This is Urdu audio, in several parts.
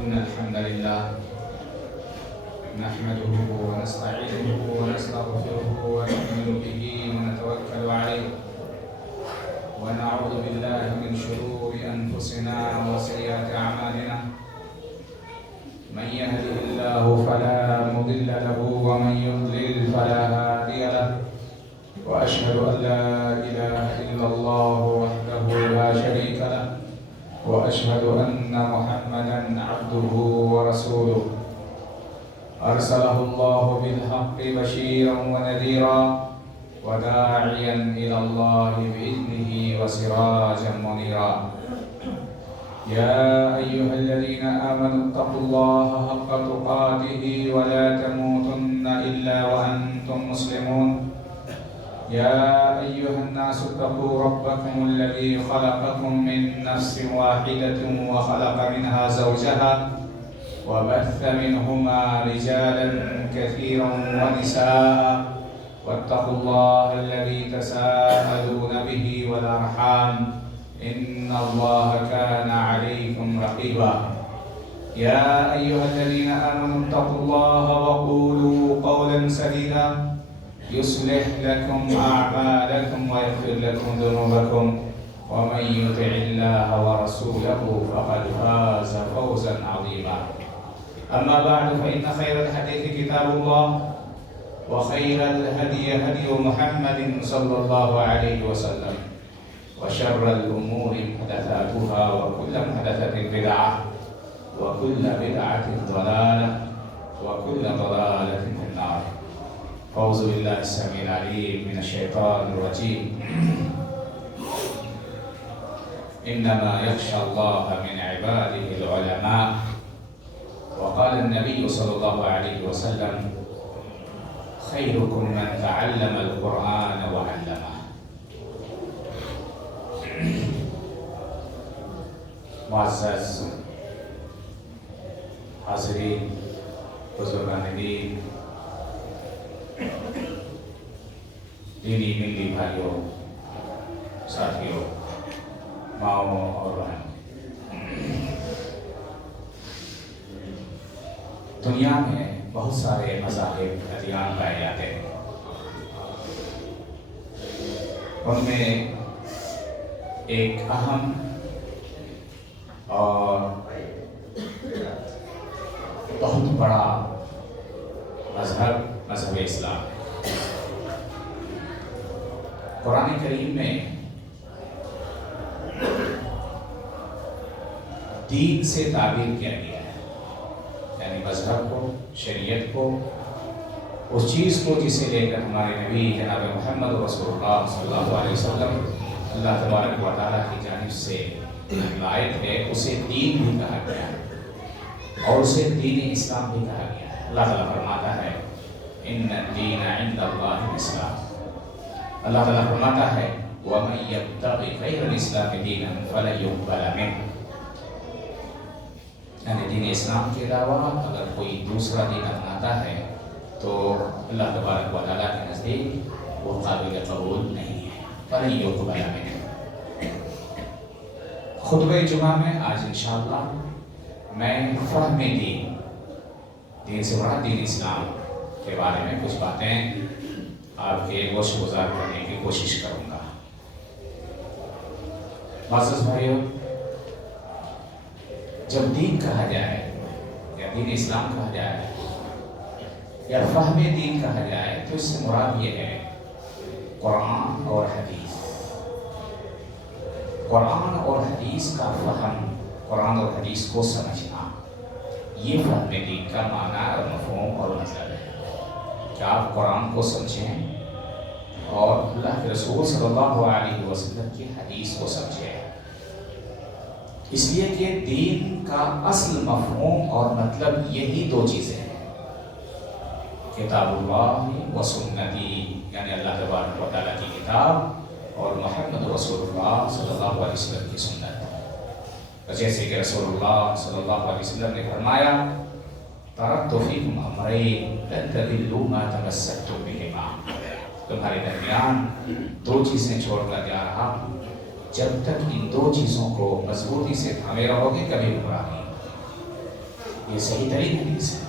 إن الحمد لله نحمده ونستعينه ونستغفره ونؤمن به ونتوكل عليه ونعوذ بالله من شرور أنفسنا وسيئات أعمالنا. من يهده الله فلا مضل له ومن يضلل فلا هادي له، وأشهد أن لا إله إلا الله وحده لا شريك له، وأشهد أن محمدا عبده ورسوله أرسله الله بالحق بشيرا ونذيرا وداعيا إلى الله بإذنه وسراجا منيرا. يا أيها الذين آمنوا اتقوا الله حق تقاته ولا تموتن إلا وأنتم مسلمون. يا أيها الناس اتقوا ربكم الذي خلقكم من نفس واحدة وخلق منها زوجها وبث منهما رجالا كثيرا ونساء، واتقوا الله الذي تساءلون به والأرحام إن الله كان عليكم رقيبا. يا أيها الذين آمنوا اتقوا الله وقولوا قولا سديدا يصلح لكم أعمالكم ويغفر لكم ذنوبكم، ومن يطع الله ورسوله فقد فاز فوزا عظيما. أما بعد، فإن خير الحديث كتاب الله، وخير الهدي هدي محمد صلى الله عليه وسلم، وشر الأمور محدثاتها، وكل محدثة بدعة، وكل بدعة ضلالة، وكل ضلالة في النار. أعوذ بالله السميع العليم من الشيطان الرجيم. إنما يخشى الله من عباده العلماء. وقال النبي صلى الله عليه وسلم: خيركم من تعلم القرآن وعلمه. معزز حاضرین، بزرگان دین، دینی ملی بھائیوں، ساتھیوں، ماؤں اور بہنوں، دنیا میں بہت سارے مذاہب، ادیان پائے جاتے ہیں. ان میں ایک اہم اور بہت بڑا مذہب اسلام ہے. قرآن کریم میں دین سے تعبیر کیا گیا ہے، یعنی مذہب کو، شریعت کو، اس چیز کو جسے لے کر ہمارے نبی جناب محمد رسول اللہ صلی اللہ علیہ وسلم اللہ تبارک و تعالیٰ کی جانب سے ہدایت ہے، اسے دین بھی کہا گیا ہے اور اسے دین اسلام بھی کہا گیا ہے. اللہ تعالیٰ فرماتا ہے: ان الدین عند اللہ الاسلام. اللہ تعالیٰ فرماتا ہے: وَمَن يَبْتَغِ غَيْرَ الْإِسْلَامِ دِينًا فَلَن يُقْبَلَ مِنْهُ. یعنی دین اسلام کے علاوہ اگر کوئی دوسرا دین اپناتا ہے تو اللہ تبارک و تعالیٰ کے نزدیک وہ قابل قبول نہیں ہے. فَلَن يُقْبَلَ مِنْهُ. خطبہ جمعہ میں آج انشاءاللہ میں فہم دین سے بڑا دین اسلام کے بارے میں کچھ باتیں آپ کے گوش گزار کرنے کی کوشش کروں گا. معزز بھائیو، جب دین کہا جائے یا دین اسلام کہا جائے یا فہم دین کہا جائے تو اس سے مراد یہ ہے قرآن اور حدیث. قرآن اور حدیث کا فہم، قرآن اور حدیث کو سمجھنا، یہ فہم دین کا معنی اور مفہوم اور مطلب ہے کہ آپ قرآن کو سمجھیں اور اللہ کے رسول صلی اللہ علیہ وسلم کی حدیث کو سمجھیں. اس لیے کہ دین کا اصل مفہوم اور مطلب یہی دو چیزیں ہیں: کتاب اللہ و سنتی، یعنی اللہ تبارک و تعالیٰ کی کتاب اور محمد رسول اللہ صلی اللہ علیہ وسلم کی سنت. جیسے کہ رسول اللہ صلی اللہ علیہ وسلم نے فرمایا: ترکت فیکم امرین لن تضلوا ما تمسکتم بہما. تمہارے درمیان دو چیزیں چھوڑ کر جا رہا ہوں، جب تک ان دو چیزوں کو مضبوطی سے تھامے رہو گے کبھی گمراہ نہیں. یہ صحیح ترین حدیث ہے۔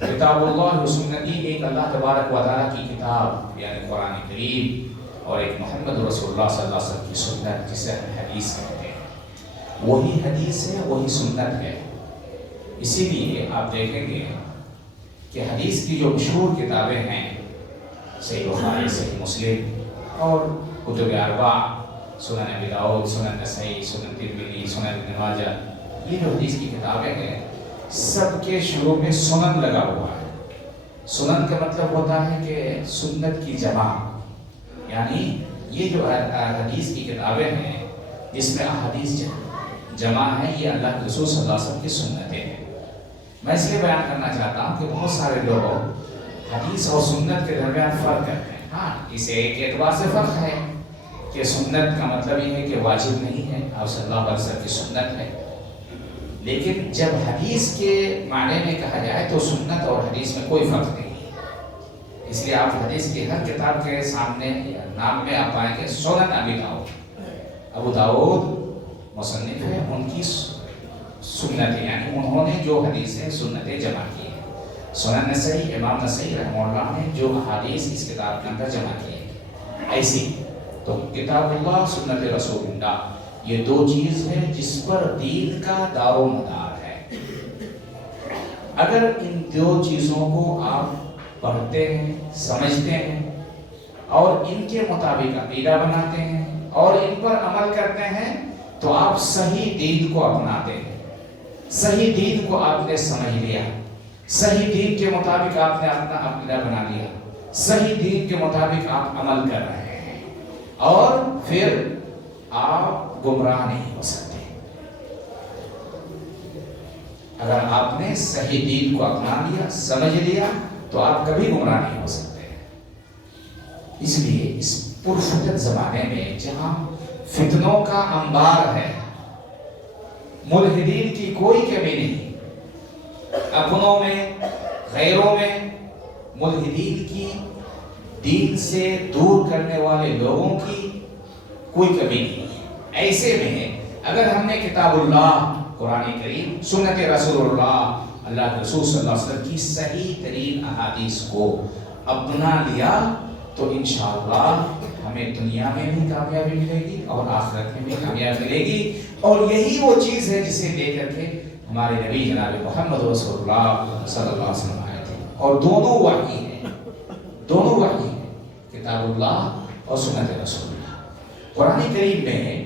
کتاب اللہ و سنتی، ایک اللہ تبارک و تعالیٰ کی کتاب یعنی قرآن کریم، اور ایک محمد رسول اللہ صلی اللہ علیہ وسلم کی سنت جسے ہم حدیث کہتے ہیں، وہی حدیث ہے، وہی سنت ہے۔ اسی لیے آپ دیکھیں گے کہ حدیث کی جو مشہور کتابیں ہیں، صحیح بخاری، صحیح مسلم اور کتب اربعہ، سنن ابی داؤد، سنن نسائی، سنن ترمذی، سنن ابن ماجہ، یہ جو حدیث کی کتابیں ہیں سب کے شروع میں سنن لگا ہوا ہے۔ سنن کا مطلب ہوتا ہے کہ سنت کی جمع، یعنی یہ جو حدیث کی کتابیں ہیں جس میں احادیث جمع ہے، یہ اللہ کے رسول صلی اللہ علیہ وسلم کی سنتیں ہیں۔ میں اس لیے بیان کرنا چاہتا ہوں کہ بہت سارے لوگ حدیث اور سنت کے درمیان فرق کرتے ہیں۔ ہاں، اسے ایک اعتبار سے فرق ہے کہ سنت کا مطلب یہ ہے کہ واجب نہیں ہے، آپ صلی اللہ علیہ وسلم کی سنت ہے، لیکن جب حدیث کے معنی میں کہا جائے تو سنت اور حدیث میں کوئی فرق نہیں ہے۔ اس لیے آپ حدیث کی ہر کتاب کے سامنے نام میں آپ پائیں گے سنن ابی داؤد، ابو داؤد مصنف ہے، ان کی سنتیں یعنی انہوں نے جو حدیثیں سنتیں جمع کی ہیں۔ سنن نسائی، امام نسائی رحمہ اللہ نے جو احادیث اس کتاب کے اندر جمع کی ہیں۔ ایسی تو کتاب اللہ، سنت رسول اللہ، یہ دو چیز ہے جس پر دین کا دار و مدار ہے۔ اگر ان دو چیزوں کو آپ پڑھتے ہیں، سمجھتے ہیں اور ان کے مطابق عقیدہ بناتے ہیں اور ان پر عمل کرتے ہیں تو آپ صحیح دین کو اپناتے ہیں، صحیح دین کو آپ نے سمجھ لیا، صحیح دین کے مطابق آپ نے اپنا عقیدہ بنا لیا، صحیح دین کے مطابق آپ عمل کر رہے ہیں، اور پھر آپ گمراہ نہیں ہو سکتے۔ اگر آپ نے صحیح دین کو اپنا لیا، سمجھ لیا، تو آپ کبھی گمراہ نہیں ہو سکتے۔ اس لیے اس پرفتن زمانے میں جہاں فتنوں کا انبار ہے، ملحدین کی کوئی کمی نہیں، اپنوں میں غیروں میں ملحدین کی، دین سے دور کرنے والے لوگوں کی کوئی کمی نہیں ہے۔ ایسے میں اگر ہم نے کتاب اللہ، قرآن کریم، سنت رسول اللہ، اللہ کے رسول صلی اللہ علیہ وسلم کی صحیح ترین احادیث کو اپنا لیا تو انشاءاللہ ہمیں دنیا میں بھی کامیابی ملے گی اور آخرت میں بھی کامیابی ملے گی، اور یہی وہ چیز ہے جسے لے کر کے ہمارے نبی جناب محمد رسول اللہ صلی اللہ علیہ وسلم آئے تھے، اور دونوں وحی ہیں، دونوں وحی ہیں، کتاب اللہ اور سنت رسول اللہ۔ قرآن کریم میں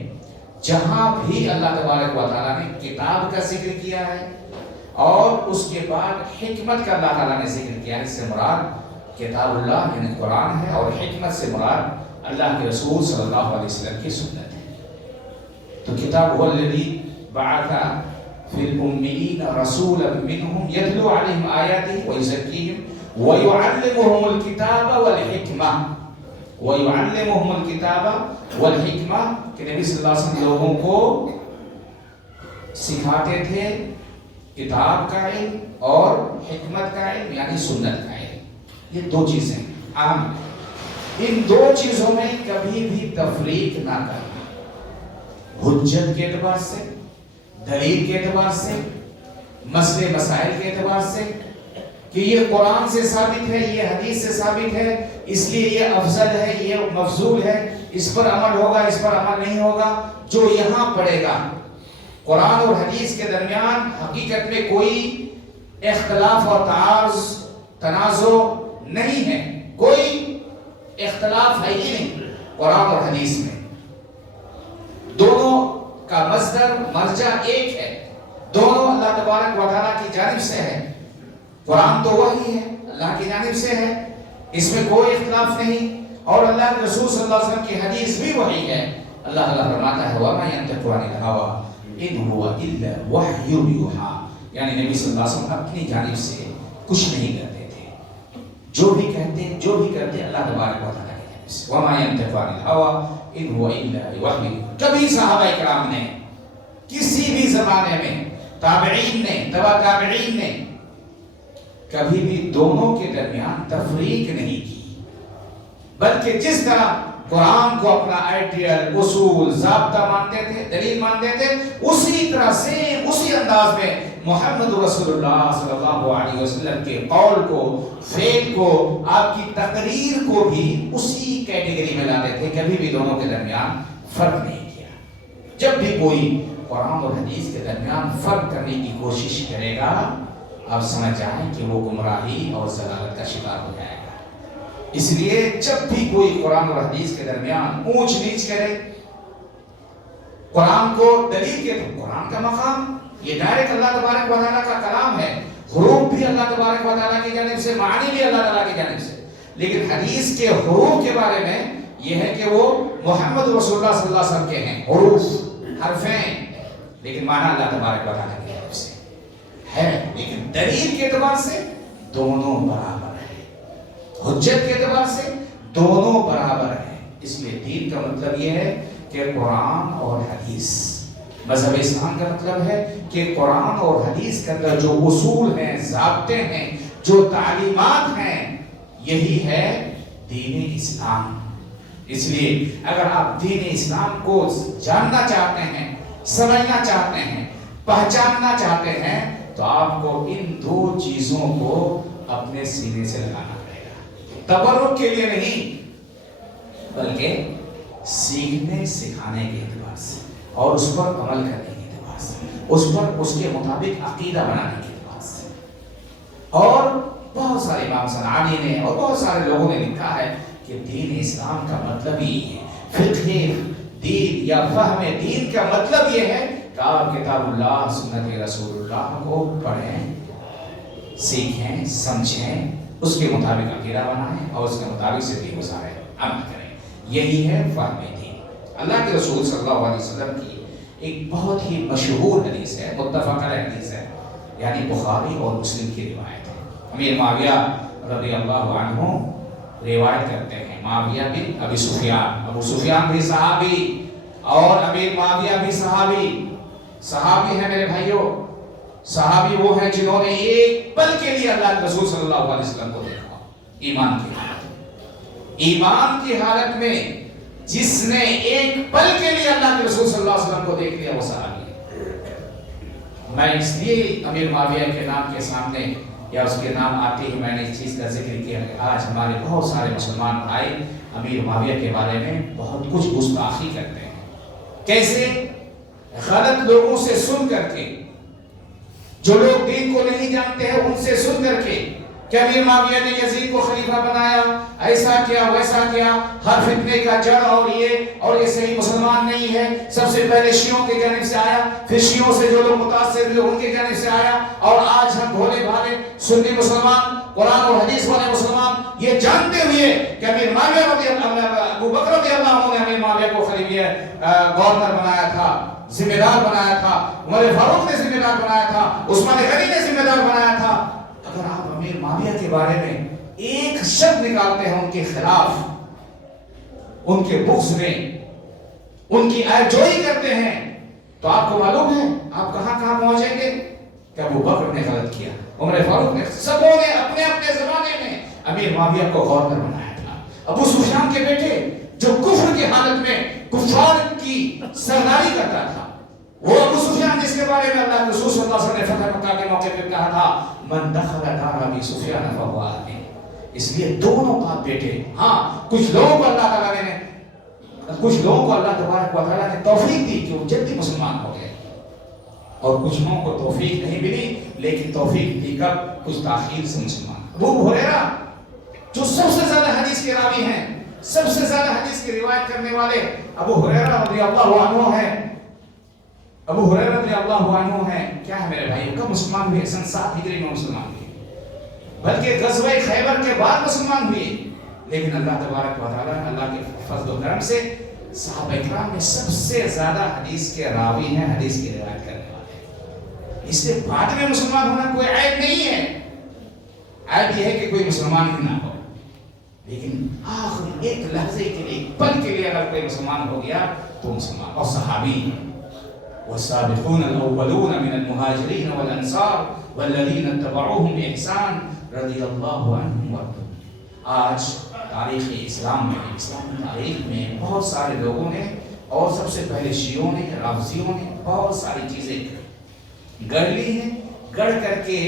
جہاں بھی اللہ تبارک و تعالیٰ نے کتاب کا ذکر کیا ہے اور اس کے بعد حکمت کا اللہ تعالیٰ نے ذکر کیا ہے، اس سے مراد کتاب اللہ یعنی قرآن ہے، اور حکمت سے مراد اللہ کے رسول صلی اللہ علیہ وسلم کی سنت ہے۔ تو کتاب والذی بعث فی الأمیین رسولا منہم یتلو علیہم آیاتہ ویزکیہم ویعلمہم الکتاب والحکمہ، ویعلمہم الکتاب والحکمہ، کہ نبی صلی اللہ علیہ وسلم لوگوں کو سکھاتے تھے کتاب کا علم اور حکمت کا علم یعنی سنت کا علم۔ یہ دو چیزیں عام، ان دو چیزوں میں کبھی بھی تفریق نہ کرنا، حجت کے اعتبار سے، دلیل کے اعتبار سے، مسئلے مسائل کے اعتبار سے، کہ یہ قرآن سے ثابت ہے، یہ حدیث سے ثابت ہے، اس لیے یہ افضل ہے، یہ مفضول ہے، اس پر عمل ہوگا، اس پر عمل نہیں ہوگا۔ جو یہاں پڑے گا قرآن اور حدیث کے درمیان حقیقت میں کوئی اختلاف اور تعارض تنازع نہیں ہے، کوئی اختلاف ہے ہی نہیں قرآن اور حدیث میں، دونوں کا مصدر مرجع ایک ہے، دونوں اللہ تبارک و تعالیٰ کی جانب سے ہے۔ قرآن تو وحی ہے، اللہ کی جانب سے ہے، اس میں کوئی اختلاف نہیں، اور اللہ کے رسول صلی اللہ علیہ وسلم کی حدیث بھی وحی ہے۔ اللہ تعالیٰ فرماتا ہے وَمَا يَنْطِقُ عَنِ الْهَوَىٰ إِنْ هُوَ إِلَّا وَحْيٌ يُوحَىٰ، یعنی نبی صلی اللہ علیہ وسلم اپنی جانب سے کچھ نہیں کرتے تھے، جو بھی کہتے جو بھی کرتے اللہ تبارک و تعالیٰ کی جانب سے۔ وَمَا يَنْطِقُ عَنِ الْهَوَىٰ إِنْ هُوَ إِلَّا وَحْيٌ۔ کبھی صحابہ کرام نے کسی بھی زمانے میں، تابعین نے، تبع تابعین نے کبھی بھی دونوں کے درمیان تفریق نہیں کی، بلکہ جس طرح قرآن کو اپنا آئیڈیل، اصول، ضابطہ مانتے تھے، دلیل مانتے تھے، اسی طرح سے اسی انداز میں محمد رسول اللہ صلی اللہ علیہ وسلم کے قول کو، فعل کو، آپ کی تقریر کو بھی اسی کیٹیگری میں لاتے تھے، کبھی بھی دونوں کے درمیان فرق نہیں کیا۔ جب بھی کوئی قرآن اور حدیث کے درمیان فرق کرنے کی کوشش کرے گا، آپ سمجھ جائیں کہ وہ گمراہی اور ضلالت کا شکار ہو جائے گا۔ اس لیے جب بھی کوئی قرآن اور حدیث کے درمیان اونچ نیچ کرے، قرآن کو دلیل کے، تو قرآن کا مقام یہ ڈائریکٹ اللہ تبارک و تعالیٰ کا کلام ہے، حروف بھی اللہ تبارک و تعالیٰ کی جانب سے، معانی بھی اللہ تعالیٰ کی جانب سے، لیکن حدیث کے حروف کے بارے میں یہ ہے کہ وہ محمد رسول اللہ صلی اللہ علیہ وسلم کے ہیں، حروف، حرفیں، لیکن معنی اللہ تبارک و تعالیٰ کی جانب سے ہے۔ لیکن دلیل کے اعتبار سے دونوں برابر ہیں، حجت کے اعتبار سے دونوں برابر ہیں۔ اس لیے دین کا مطلب یہ ہے کہ قرآن اور حدیث، مذہب اسلام کا مطلب ہے کہ قرآن اور حدیث کے اندر جو اصول ہیں، ضابطے ہیں، جو تعلیمات ہیں، یہی ہے دین اسلام۔ اس لیے اگر آپ دین اسلام کو جاننا چاہتے ہیں، سمجھنا چاہتے ہیں، پہچاننا چاہتے ہیں، تو آپ کو ان دو چیزوں کو اپنے سینے سے لگانا پڑے گا۔ تبرک کے لیے نہیں، بلکہ سیکھنے سکھانے کے اعتبار سے، اور اس پر عمل کرنے کے اعتبار سے، اس پر اس کے مطابق عقیدہ بنانے کے اعتبار سے۔ اور بہت سارے امام صنعانی نے اور بہت سارے لوگوں نے لکھا ہے کہ دین اسلام کا مطلب ہی ہے، فقہ دین یا فہم دین کا مطلب یہ ہے کہ آپ کتاب اللہ، سنت رسول اللہ کو پڑھیں، سیکھیں، سمجھیں، اس کے مطابق عقیدہ بنائیں اور اس کے مطابق زندگی گزاریں، عمل کریں۔ یہی ہے فہم دین۔ اللہ کے رسول صلی اللہ علیہ وسلم کی ایک بہت ہی مشہور حدیث ہے، متفق علیہ حدیث ہے، یعنی بخاری اور مسلم کی روایت ہے۔ امیر معاویہ رضی اللہ عنہ روایت کرتے ہیں، معاویہ بن ابی سفیان، ابو سفیان بھی صحابی اور امیر معاویہ بھی صحابی ہیں میرے بھائیوں۔ صحابی وہ ہیں جنہوں نے ایک پل کے لیے اللہ کے رسول صلی اللہ علیہ وسلم کو دیکھا، ایمان کی حالت میں جس نے ایک پل کے لیے اللہ کے رسول صلی اللہ علیہ وسلم کو دیکھ لیا، وہ صحابی ہے۔ میں اس لیے امیر معاویہ کے نام کے سامنے یا اس کے نام آتے ہی میں نے اس چیز کا ذکر کیا کہ آج ہمارے بہت سارے مسلمان بھائی امیر معاویہ کے بارے میں بہت کچھ گستاخی کرتے ہیں۔ کیسے؟ غلط لوگوں سے سن کر کے، جو لوگ دین کو نہیں جانتے ہیں ان سے سن کر کے کہ امیر معاویہ نے یزید کو خلیفہ بنایا، ایسا کیا ویسا کیا، ہر فتنے کا جڑ اور یہ صحیح مسلمان نہیں ہے، سب سے پہلے شیعوں کی جانب سے آیا، پھر شیعوں سے جو لوگ متاثر ہوئے ان کی جانب سے آیا، اور آج ہم بھولے بھالے سنی مسلمان، قرآن اور حدیث والے مسلمان یہ جانتے ہوئے کہ امیر معاویہ ابو بکر رضی اللہ عنہ نے امیر معاویہ کو خلیفہ گورنر بنایا تھا، ذمہ دار بنایا تھا، عمر فاروق نے ذمہ دار بنایا تھا، عثمان غنی نے ذمہ دار بنایا تھا۔ اگر آپ امیر معاویہ کے بارے میں ایک شبد نکالتے ہیں ان کے خلاف، ان کے بغض میں، ان کی عیبجوئی کرتے ہیں، تو آپ کو معلوم ہے آپ کہاں کہاں پہنچیں گے کہ ابو بکر نے غلط کیا، عمر فاروق نے، سبوں نے اپنے اپنے زمانے میں امیر معاویہ کو گورنر بنایا تھا۔ ابو سفیان کے بیٹے جو کفر کی حالت میں کفار کی سرداری کرتا تھا، وہ ابو سفیان جس کے بارے میں اللہ کے رسول صلی اللہ علیہ وسلم نے فتح مکہ کے موقع پہ کہا تھا من دخل دار ابی سفیان فهو آمن۔ اس لیے دونوں باپ بیٹے، ہاں کچھ لوگوں کو اللہ تعالیٰ نے، کچھ لوگوں کو اللہ تبارک و تعالیٰ نے توفیق دی کہ وہ جلدی مسلمان ہو گئے، اور کچھ لوگوں کو توفیق نہیں ملی، لیکن توفیق دی کب؟ کچھ تاخیر سے مسلمان۔ ابو ہریرہ جو سب سے زیادہ حدیث کے راوی ہیں، سب سے زیادہ حدیث کی روایت کرنے والے ابو ہریرہ رضی اللہ عنہ ہیں، ابو ہریرہ رضی اللہ عنہ ہیں۔ کیا ہے میرے بھائی، کب مسلمان ہوئے؟ سن 7 ہجری میں مسلمان ہوئے، بلکہ غزوہ خیبر کے بعد مسلمان ہوئے، لیکن اللہ تبارک و تعالیٰ اللہ کے فضل و کرم سے صحابہ اکرام میں سب سے زیادہ حدیث کے راوی ہیں، حدیث کی روایت کرنے والے۔ اس لیے بعد میں مسلمان ہونا کوئی عیب نہیں ہے، عیب یہ ہے کہ کوئی مسلمان ہی نہ ہو، لیکن آخر ایک لحظے کے لیے، ایک پل کے لیے اگر کوئی مسلمان ہو گیا تو مسلمان۔ اور صحابی والسابقون الاولون من المهاجرين والانصار والذين اتبعوهم باحسان رضی اللہ عنہم وارضاہم۔ آج تاریخ اسلامی تاریخ میں بہت سارے لوگوں نے، اور سب سے پہلے شیعوں نے، رافضیوں نے بہت ساری چیزیں گڑھ لی ہیں، گڑھ کر کے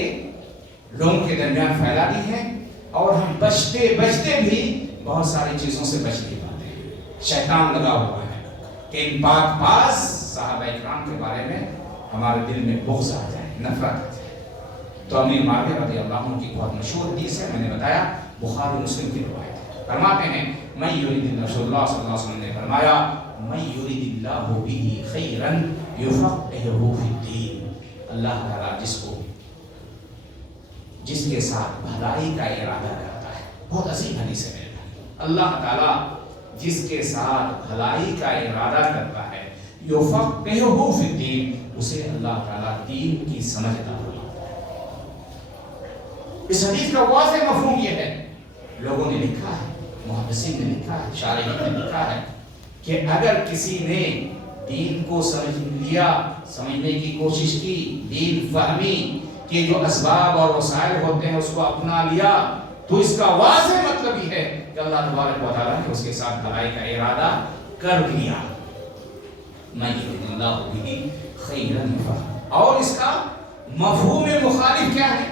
لوگوں کے درمیان پھیلا دی ہیں، اور ہم بچتے بھی بہت ساری چیزوں سے بچ نہیں پاتے ہیں۔ شیطان لگا ہوا ہے کہ ان پاک باز صحابہ اکرام کے بارے میں ہمارے دل میں بغض آ جائے، نفرت آ جائے۔ تو امیر معاویہ رضی اللہ عنہ کی بہت مشہور حدیث ہے، میں نے بتایا بخاری مسلم کی روایت ہے۔ فرماتے ہیں من یرید رسول اللہ صلی اللہ علیہ وسلم نے فرمایا من یرید اللہ بہ خیرا یفقہہ فی الدین، اللہ تعالیٰ جس کے ساتھ بھلائی کا ارادہ کرتا ہے، بہت عظیم حدیث ہے میرے بھائی، اللہ تعالیٰ جس کے ساتھ بھلائی کا ارادہ کرتا ہے یفقہہ فی الدین، اسے اللہ تعالیٰ دین کی سمجھ عطا فرماتا ہے۔ اس حدیث کا واضح مفہوم یہ ہے، لوگوں نے لکھا ہے، محدثین نے لکھا ہے، شارحین نے لکھا ہے کہ اگر کسی نے دین کو سمجھ لیا، سمجھنے کی کوشش کی، دین فہمی کہ جو اسباب اور وسائل ہوتے ہیں اس کو اپنا لیا، تو اس کا واضح مطلب یہ ہے کہ اللہ تبارک و تعالیٰ نے اس کے ساتھ بھلائی کا ارادہ کر لیا۔ من یرید اللہ بہ خیرا یفقہہ، اور اس کا مفہوم مخالف کیا ہے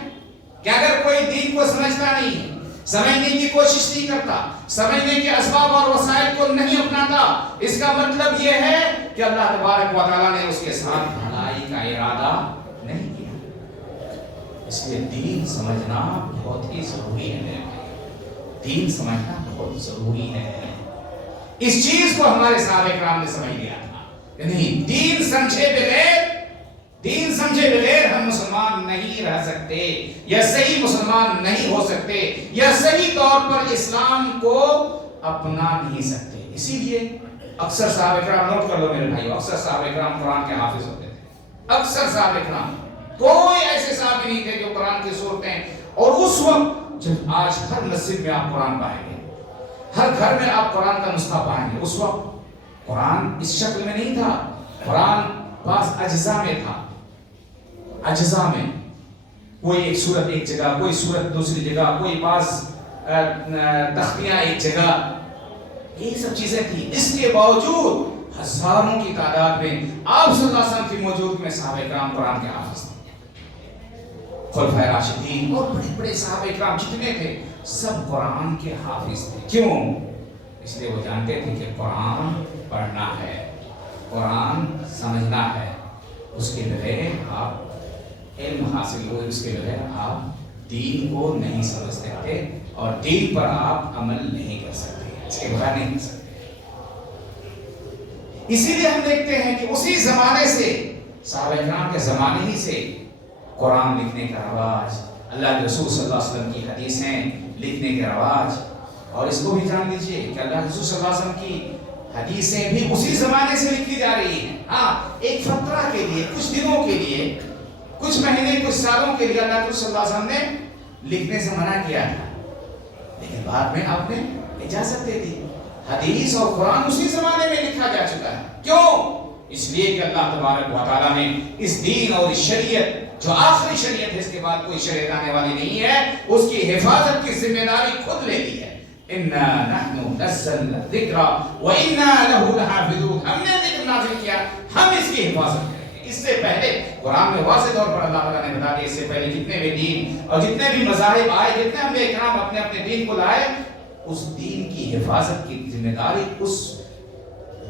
کہ اگر کوئی دین کو سمجھتا نہیں ہے، سمجھنے کی کوشش نہیں کرتا، سمجھنے کے اسباب اور وسائل کو نہیں اپناتا، اس کا مطلب یہ ہے کہ اللہ تبارک و تعالیٰ نے اس کے ساتھ بھلائی کا ارادہ نہیں کیا۔ اس لیے دین سمجھنا بہت ہی ضروری ہے میرے بھائی، دین سمجھنا بہت ضروری ہے۔ اس چیز کو ہمارے صحابہ کرام نے سمجھ لیا تھا کہ نہیں، دین سمجھے بغیر ہم مسلمان نہیں رہ سکتے، یا صحیح مسلمان نہیں ہو سکتے، یا صحیح طور پر اسلام کو اپنا نہیں سکتے۔ اسی لیے اکثر صحابہ کرام، نوٹ کر لو میرے بھائیو، اکثر صحابہ کرام قرآن کے حافظ ہوتے تھے، اکثر صحابہ کرام، کوئی ایسے صحابی نہیں تھے جو قرآن کی صورتیں، اور اس وقت جب آج ہر مسجد میں آپ قرآن پائیں گے، ہر گھر میں آپ قرآن کا نسخہ پائیں گے، اس وقت قرآن اس شکل میں نہیں تھا، قرآن بعض اجزاء میں تھا، اجزاء میں، کوئی ایک سورت ایک جگہ، کوئی سورت دوسری جگہ، کوئی بعض تختیاں ایک جگہ، یہ سب چیزیں تھیں۔ اس کے باوجود ہزاروں کی تعداد میں آپ صلی اللہ علیہ وسلم کی موجودگی میں صحابہ کرام قرآن کے حافظ تھے، خلفائے راشدین اور بڑے بڑے صحابہ کرام جتنے تھے سب قرآن کے حافظ تھے۔ کیوں؟ اس لیے وہ جانتے تھے کہ قرآن پڑھنا ہے، قرآن سمجھنا ہے، اس کے بغیر آپ علم حاصل ہوئے، اس کے بغیر آپ دین کو نہیں سمجھ سکتے، اور دین پر آپ عمل نہیں کر سکتے، اس کے بغیر نہیں کر سکتے۔ اسی لیے ہم دیکھتے ہیں کہ اسی زمانے سے، صحابہ کرام کے زمانے ہی سے قرآن لکھنے کا رواج، اللہ کے رسول صلی اللہ علیہ وسلم کی حدیثیں لکھنے کے رواج، اور اس کو بھی جان لیجئے کہ اللہ کے رسول صلی اللہ علیہ وسلم کی حدیثیں بھی اسی زمانے سے لکھی جا رہی ہیں۔ ہاں، ایک فترہ کے لیے، کچھ دنوں کے لیے، کچھ مہینے، کچھ سالوں کے لیے اللہ کے رسول صلی اللہ علیہ وسلم نے لکھنے سے منع کیا تھا، لیکن بعد میں آپ نے اجازت دے دی۔ حدیث اور قرآن اسی زمانے میں لکھا جا چکا ہے۔ کیوں؟ اس لیے کہ اللہ تبارک و تعالیٰ نے اس دین اور اس شریعت، جو آخری شریعت ہے، اس کے بعد کوئی شریعت آنے والی نہیں ہے، اس کی حفاظت کی ذمہ داری خود لے لی ہے۔ اِنَّا نَحْنُ نَزَّلْنَا الذِّكْرَ وَإِنَّا لَهُ لَحَافِظُونَ، ہم نے ذکر نازل کیا، ہم اس کی حفاظت کریں گے۔ اس سے پہلے قرآن میں واضح طور پر اللہ تعالیٰ نے بتا دیا، اس سے پہلے جتنے بھی دین اور جتنے بھی مذاہب آئے، جتنے انبیاء کرام اپنے اپنے دین کو لائے، اس دین کی حفاظت کی ذمہ داری اس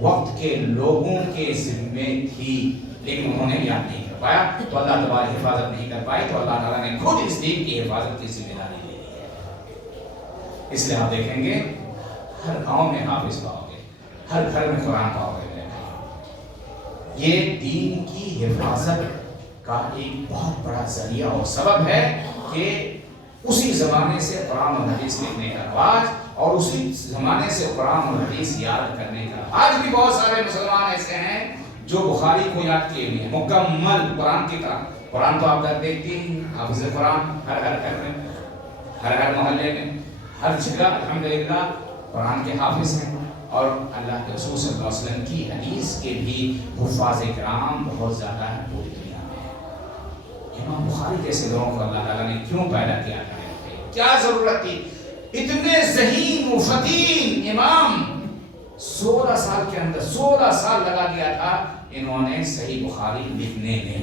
وقت کے لوگوں کے ذمے تھی، لیکن انہوں نے یاد نہیں کر پایا، تو اللہ تبارک حفاظت نہیں کر پائی، تو اللہ تعالیٰ نے خود اس دین کی حفاظت کی ذمہ داری لے لی ہے۔ اس لیے آپ دیکھیں گے ہر گاؤں میں حافظ پاؤ گے، ہر گھر میں قرآن پاؤ گے۔ یہ دین کی حفاظت کا ایک بہت بڑا ذریعہ اور سبب ہے کہ اسی زمانے سے قرآن اور حدیث لکھنے کا رواج، اور اسی زمانے سے قرآن اور حدیث یاد کرنے کا۔ آج بھی بہت سارے مسلمان ایسے ہیں جو بخاری کو یاد کیے ہوئے ہیں مکمل قرآن کی طرح۔ قرآن تو آپ گھر دیکھتی ہیں، حافظ قرآن ہر گھر میں، ہر محلے میں، ہر جگہ الحمدللہ قرآن کے حافظ ہیں، اور اللہ کے رسول صلی اللہ علیہ وسلم کی حدیث کے بھی حفاظ کرام بہت زیادہ ہیں پوری دنیا میں۔ امام بخاری جیسے لوگوں کو اللہ تعالیٰ نے کیوں پیدا کیا تھا؟ کیا ضرورت تھی اتنے ذہین و فتین امام 16 سال کے اندر 16 سال لگا دیا تھا انہوں نے صحیح بخاری لکھنے میں.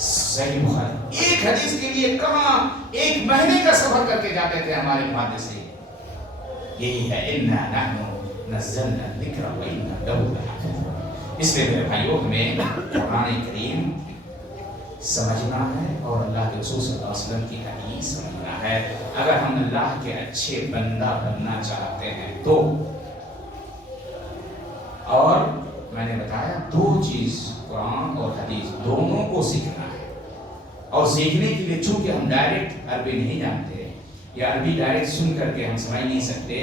صحیح بخاری ایک حدیث کے لیے کہاں 1 مہینے کا سفر کر کے جاتے تھے ہمارے محدث سے. یہی ہے اِنَّا نَحْنُ نَزَّلْنَا الذِّكْرَ وَإِنَّا لَهُ لَحَافِظُونَ. اس لیے میرے بھائیوں ہمیں قرآن کریم سمجھنا ہے اور اللہ کے رسول صلی اللہ علیہ وسلم کی حدیث سمجھنا ہے. اگر ہم اللہ کے اچھے بندہ بننا چاہتے ہیں تو. اور میں نے بتایا 2 چیز قرآن اور حدیث دونوں کو سیکھنا ہے. اور سیکھنے کے لیے چونکہ ہم ڈائریکٹ عربی نہیں جانتے یا عربی ڈائریکٹ سن کر کے ہم سمجھ نہیں سکتے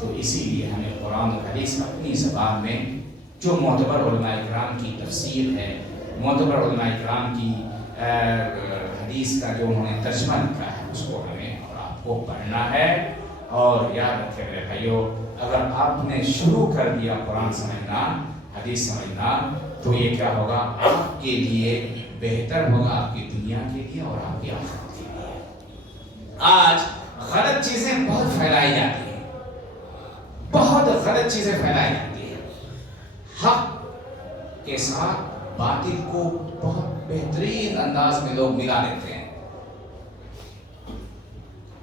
تو اسی لیے ہمیں قرآن اور حدیث اپنی زبان میں جو معتبر علماء کرام کی تفسیر ہے, معتبر علماء کرام کی حدیث کا جو انہوں نے ترجمہ لکھا ہے اس کو ہمیں اور آپ کو پڑھنا ہے. اور یاد رکھیں میرے بھائیو, اگر آپ نے شروع کر دیا قرآن سمجھنا حدیث سمجھنا تو یہ کیا ہوگا آپ کے لیے بہتر ہوگا, آپ کی دنیا کے لیے اور آپ کی آخرت کے لیے. آج غلط چیزیں بہت پھیلائی جاتی ہیں, بہت غلط چیزیں پھیلائی جاتی ہیں. حق کے ساتھ باطل کو بہت بہترین انداز میں لوگ ملا لیتے ہیں.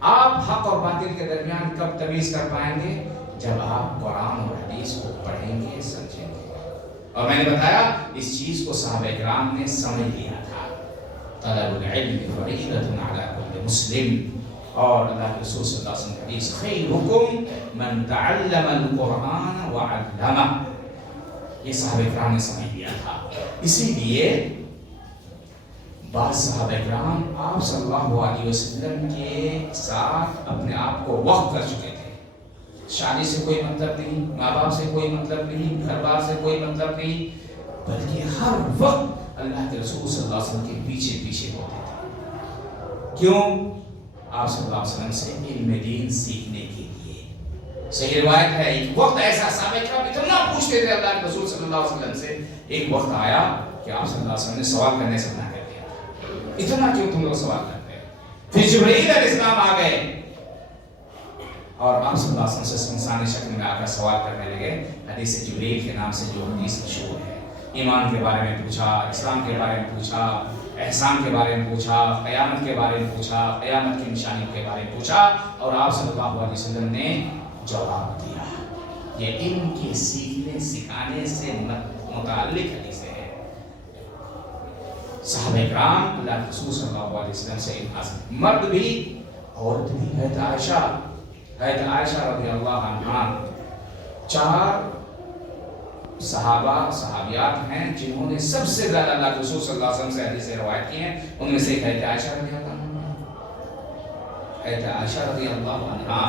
آپ حق اور باطل کے درمیان کب تمیز کر پائیں گے؟ جب آپ قرآن اور حدیث کو پڑھیں گے, سمجھیں گے. اور میں نے بتایا اس چیز کو صحابہ کرام نے سمجھ لیا تھا. طلب العلم فریضۃ علی کل مسلم. اور اللہ کے رسول صلی اللہ علیہ وسلم حدیث خیرکم من تعلم القرآن وعلمہ. یہ صحابہ کرام نے سمجھ لیا تھا. اسی لیے بعض صحابہ کرام آپ صلی اللہ علیہ وسلم کے ساتھ اپنے آپ کو وقف کر چکے تھے. شادی سے کوئی مطلب نہیں, ماں باپ سے کوئی مطلب نہیں, گھر بار سے کوئی مطلب نہیں, بلکہ ہر وقت اللہ کے رسول صلی اللہ علیہ وسلم کے پیچھے پیچھے ہوتے تھے. کیوں؟ آپ صلی اللہ علیہ وسلم سے علم دین سیکھنے کے لیے. صحیح روایت ہے ایک وقت ایسا صحابہ کرام اتنا پوچھتے تھے اللہ کے رسول صلی اللہ علیہ وسلم سے, ایک وقت آیا کہ آپ صلی اللہ علیہ وسلم نے سوال کرنے سے منع کر دیا. اتنا کیوں تم لوگ سوال کرتے ہیں؟ پھر جبرائیل علیہ السلام آ گئے اور آپ صلی اللہ علیہ وسلم سے انسانی شکل میں آ کر سوال کرنے لگے. حدیث جبرائیل کے نام سے جو حدیث مشہور ہے, ایمان کے بارے میں پوچھا, اسلام کے بارے میں پوچھا, احسان کے بارے میں پوچھا, قیامت کے بارے میں پوچھا, قیامت کی نشانی کے بارے میں پوچھا, اور آپ صلی اللہ علیہ وسلم نے جواب دیا. یہ علم کے سیکھنے سکھانے سے متعلق حدیثیں ہیں. صحابہ کرام اللہ کے رسول صلی اللہ علیہ وسلم سے علم حاصل, مرد بھی عورت بھی. حضرت عائشہ رضی اللہ عنہا 4 صحابیات ہیں جنہوں نے سب سے زیادہ اللہ کے رسول صلی اللہ علیہ وسلم سے حدیثیں روایت کی ہیں. ان میں سے ایک حضرت عائشہ رضی اللہ عنہا, حضرت عائشہ رضی اللہ عنہا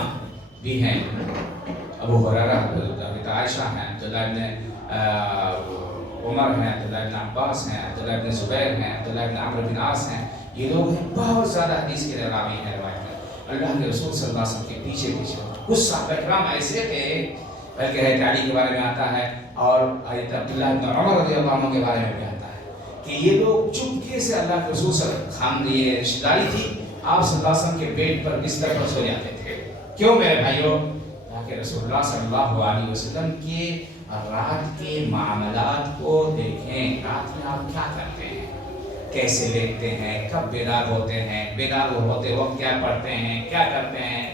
بھی ہیں. ابو ہریرہ حضرت عائشہ ہیں, عبداللہ ابن عمر ہیں, عبداللہ ابن عباس ہیں, عبداللہ ابن زبیر ہیں, عبداللہ ابن عمرو بن عاص ہیں. یہ لوگ ہیں بہت زیادہ حدیث کے راوی ہیں روایت میں. اللہ کے رسول صلی اللہ علیہ وسلم کے پیچھے پیچھے. کچھ صحابہ کرام ایسے تھے, بلکہ حضرت علی کے بارے میں آتا ہے اور حضرت عبداللہ ابن عمر رضی اللہ عنہ کے بارے میں بھی آتا ہے کہ یہ لوگ چپکے سے اللہ کے رسول صلی اللہ علیہ وسلم, یہ رشتہ داری تھی, آپ صلی اللہ علیہ وسلم کے پیٹ پر بستر پر سو جاتے تھے. کیوں میرے بھائیوں؟ کہ رسول اللہ صلی اللہ علیہ وسلم کے رات کے معاملات کو دیکھیں. رات میں آپ کیا کرتے ہیں, کیسے لیٹتے ہیں, کب بیدار ہوتے ہیں, بیدار ہوتے وقت کیا پڑھتے ہیں, کیا کرتے ہیں,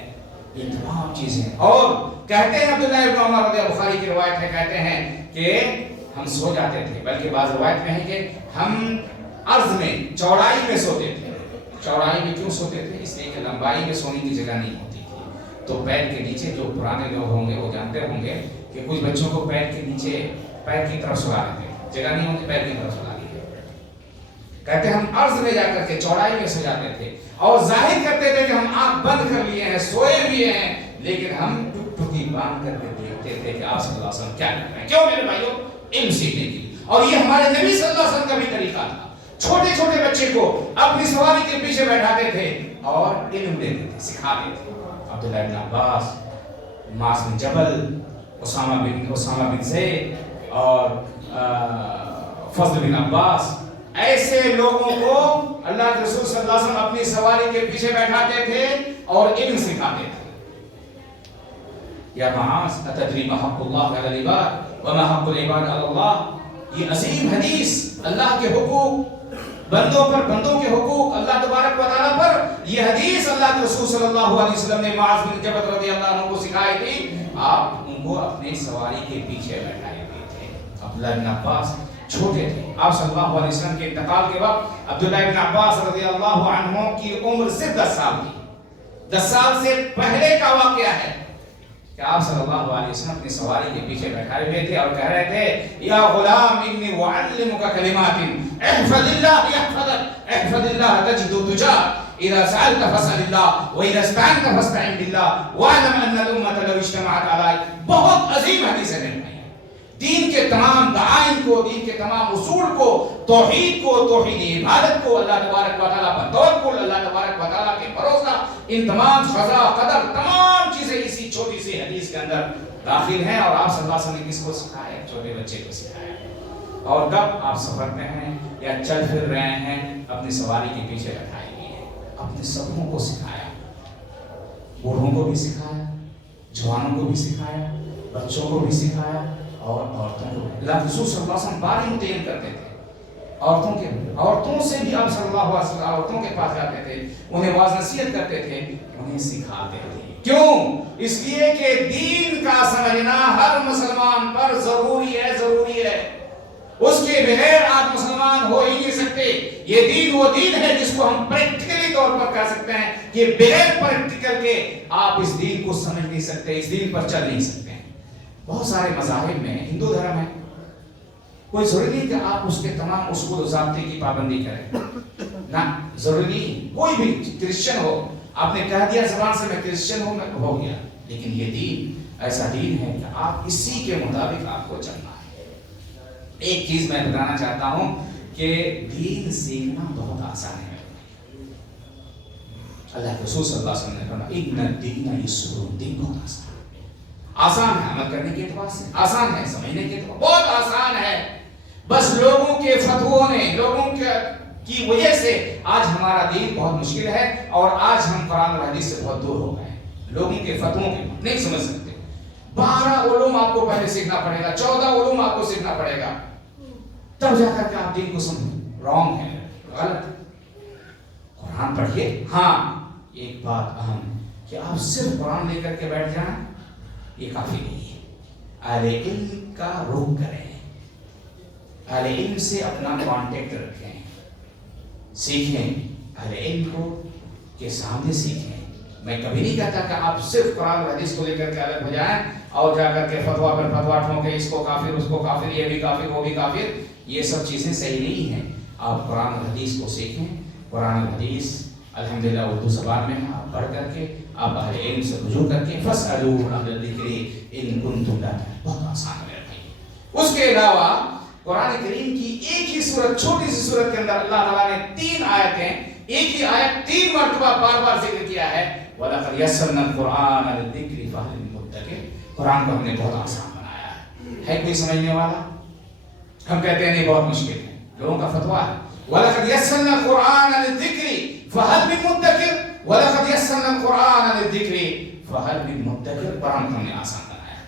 یہ تمام چیزیں. اور کہتے ہیں عبداللہ ابن عمر رضی اللہ بخاری کی روایت ہے, کہتے ہیں کہ ہم سو جاتے تھے, بلکہ بعض روایت میں ہے کہ ہم عرض میں چوڑائی میں سوتے تھے. چوڑائی میں کیوں سوتے تھے؟ اس لیے کہ لمبائی میں سونے کی جگہ نہیں ہوتی تھی. تو پیر کے نیچے, جو پرانے لوگ ہوں گے وہ جانتے ہوں گے کہ کچھ بچوں کو پیر کے نیچے پیر کی طرف سلا دیتے ہیں, جگہ نہیں ہوتی پیر کی طرف سلا دیتے. کہتے ہیں ہم عرض میں جا کر کے چوڑائی میں سو جاتے تھے اور ظاہر کرتے تھے کہ ہم آنکھ بند کر لیے ہیں, سوئے بھی ہیں, لیکن ہم ٹکٹکی باندھ کر کے دیکھتے تھے کہ آپ صلی اللہ علیہ وسلم کیا کر رہے ہیں. کیوں میرے بھائیوں؟ علم سیکھنے کے لیے. اور یہ ہمارے نبی صلی اللہ علیہ وسلم کا بھی طریقہ تھا. چھوٹے چھوٹے بچے کو اپنی سواری کے پیچھے بیٹھاتے تھے اور علم دیتے تھے, سکھاتے تھے. عبداللہ بن عباس, معاذ بن جبل, اسامہ بن زید اور فضل بن عباس, ایسے لوگوں کو اللہ کے رسول صلی اللہ علیہ وسلم اپنی سواری کے پیچھے بیٹھاتے تھے اور علم سکھاتے تھے. یا معاذ اتدری ما حق اللہ علی العباد وما حق العباد علی اللہ. یہ عظیم حدیث اللہ کے حقوق بندوں پر، بندوں کے حقوق اللہ تبارک و تعالیٰ پر، یہ حدیث اللہ کے رسول صلی اللہ علیہ وسلم نے معاذ بن جبل رضی اللہ عنہ کو سکھائی تھی. آپ ان کو اپنے سواری کے پیچھے بیٹھائے ہوئے تھے. عبداللہ بن عباس چھوٹے تھے. آپ صلی اللہ علیہ وسلم کے انتقال کے وقت عبداللہ بن عباس رضی اللہ عنہ کی عمر صرف 10 سال تھی. 10 سال سے پہلے کا واقعہ ہے کہ آپ صلی اللہ علیہ وسلم اپنی سواری کے پیچھے بیٹھائے ہوئے تھے اور کہہ رہے تھے یا غلام انی اعلمک کلمات احفظ اللہ یحفظک احفظ اللہ تجد تجاہ اذا سألت فاسأل اللہ واذا استعنت فاستعن باللہ واعلم ان الامة لو اجتمعت علی. بہت عظیم حدیث ہے دین کے تمام دعائم کو، دین کے تمام اصول کو، توحید کو، توحید عبادت کو، اللہ تبارک و تعالیٰ پر توکل، اللہ تبارک و تعالیٰ کے بھروسہ، ان تمام قضا قدر تمام چیزیں اسی چھوٹی سی حدیث کے اندر داخل ہیں. اور آپ صلی اللہ علیہ وسلم نے کس کو سکھایا؟ چھوٹے بچے کو سکھایا. اور کب آپ سفر میں ہیں یا چل پھر رہے ہیں اپنی سواری کے پیچھے بیٹھائے ہوئے ہیں. اپنے سبوں کو سکھایا، بوڑھوں کو بھی سکھایا، جوانوں کو بھی سکھایا، بچوں کو بھی سکھایا اور عورتوں کو. اللہ رسول صلی اللہ علیہ وسلم باری متعین کرتے تھے عورتوں سے بھی. آپ صلی اللہ علیہ وسلم عورتوں کے پاس جاتے تھے، انہیں واعظ نصیحت کرتے تھے، انہیں سکھاتے تھے. کیوں؟ اس لیے کہ دین کا سمجھنا ہر مسلمان پر ضروری ہے، ضروری ہے. اس کے بغیر آپ مسلمان ہو ہی نہیں سکتے. یہ دین وہ دین ہے جس کو ہم پریکٹیکلی طور پر کہہ سکتے ہیں کہ بغیر پریکٹیکل کے آپ اس دین کو سمجھ نہیں سکتے، اس دین پر چل نہیں سکتے. بہت سارے مذاہب میں، ہندو دھرم ہے، کوئی ضروری نہیں کہ آپ اس کے تمام اصول و ضابطے کی پابندی کریں. نہ، ضروری نہیں. کوئی بھی کرسچن ہو، آپ نے کہہ دیا زبان سے میں کرسچن ہوں، میں ہو گیا. لیکن یہ دین ایسا دین ہے کہ آپ اسی کے مطابق آپ کو چلنا ہے. ایک چیز میں بتانا چاہتا ہوں کہ دین سیکھنا بہت آسان ہے. اللہ کے رسول صلی اللہ علیہ وسلم نے فرمایا ان الدین یسر، دین بہت آسان ہے. آسان ہے عمل کرنے کے اعتبار سے، آسان ہے سمجھنے کے اعتبار، بہت آسان ہے. بس لوگوں کے فتووں نے، لوگوں کی وجہ سے آج ہمارا دین بہت مشکل ہے اور آج ہم قرآن اور حدیث سے بہت دور ہو گئے ہیں. لوگوں کے فتووں کے نہیں سمجھ سکتے. 12 علوم آپ کو پہلے سیکھنا پڑے گا، 14 علوم آپ کو سیکھنا پڑے گا، تب جا کر کے آپ دین کو سمجھیں. رانگ ہے، غلط. قرآن پڑھیے. ہاں، ایک بات اہم کہ آپ صرف قرآن لے کر کے بیٹھ جائیں یہ کافی نہیں ہے. اہل علم کا رخ کریں، اہل علم سے اپنا کانٹیکٹ رکھیں، سیکھیں. اہل علم کو کے سامنے سیکھیں. میں کبھی نہیں کہتا کہ آپ صرف قرآن و حدیث کو لے کر کے الگ ہو جائیں اور جا کر کے فتوا پر فتوا ٹھونکیں، اس کو کافر، اس کو کافر، یہ بھی کافر، وہ بھی کافر. یہ سب چیزیں صحیح نہیں ہیں. آپ قرآن و حدیث کو سیکھیں. قرآن و حدیث الحمدللہ اردو زبان میں آپ پڑھ کر کے آپ اہل علم سے رجوع کر کے فاسألوا اہل الذکر ان کنتم لا تعلمون. بہت آسان ہے بھائی. اس کے علاوہ قرآن کریم کی ایک ہی سورت، چھوٹی سی سورت کے اندر اللہ تعالیٰ نے 3 آیتیں، ایک ہی آیت 3 مرتبہ بار بار ذکر کیا ہے. وَلَقَدْ يَسَّرْنَا الْقُرْآنَ لِلذِّكْرِ فَهَلْ مِن مُدَّكِرٍ. قرآن کو ہم نے بہت آسان بنایا ہے کوئی سمجھنے والا؟ ہم کہتے ہیں نہیں بہت مشکل ہے. لوگوں کا فتویٰ ہے وَلَقَدْ يَسَّرْنَا الْقُرْآنَ لِلذِّكْرِ فَهَلْ مِن مُدَّكِرٍ. وَلَقَدْ يَسَّرْنَا الْقُرْآنَ لِلذِّكْرِ فَهَلْ مِن مُدَّكِرٍ. قرآن کو ہم نے آسان بنایا.